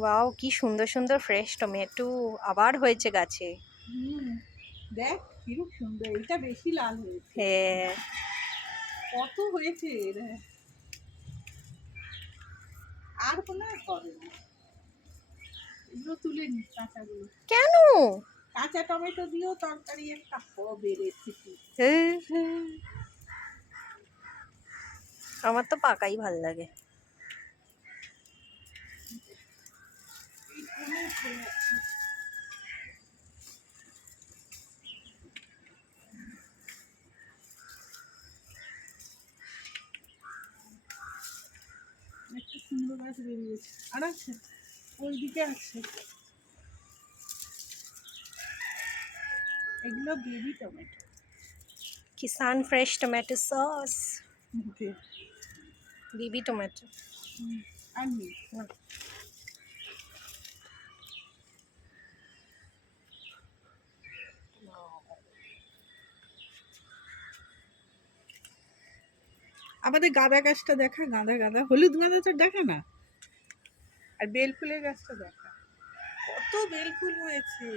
Wow, কি সুন্দর সুন্দর ফ্রেশ টমেটো আবার হয়েছে গাছে। হুম, দেখ কিরূপ সুন্দর, এটা বেশি লাল হয়েছে। হ্যাঁ। কত হয়েছে এর, আর কোনো হবে না, এগুলো তুলে নি কাঁচাগুলো। কেন? কাঁচা টমেটো দিয়েও তরকারি একটা হবে রেসিপি। আমার তো পাকাই ভাল লাগে। একটা সুন্দর গাছ বেরিয়েছে, আর আছে ওইদিকে আছে, এগুলো baby tomato. Kissan fresh tomato sauce. Okay. Baby tomato. আর নেই। আমাদের গাঁদা গাছটা দেখা, গাঁদা গাঁদা হলুদ গাঁদাটা দেখা না, আর বেল ফুলের গাছটা দেখা, কত বেল ফুল হয়েছে।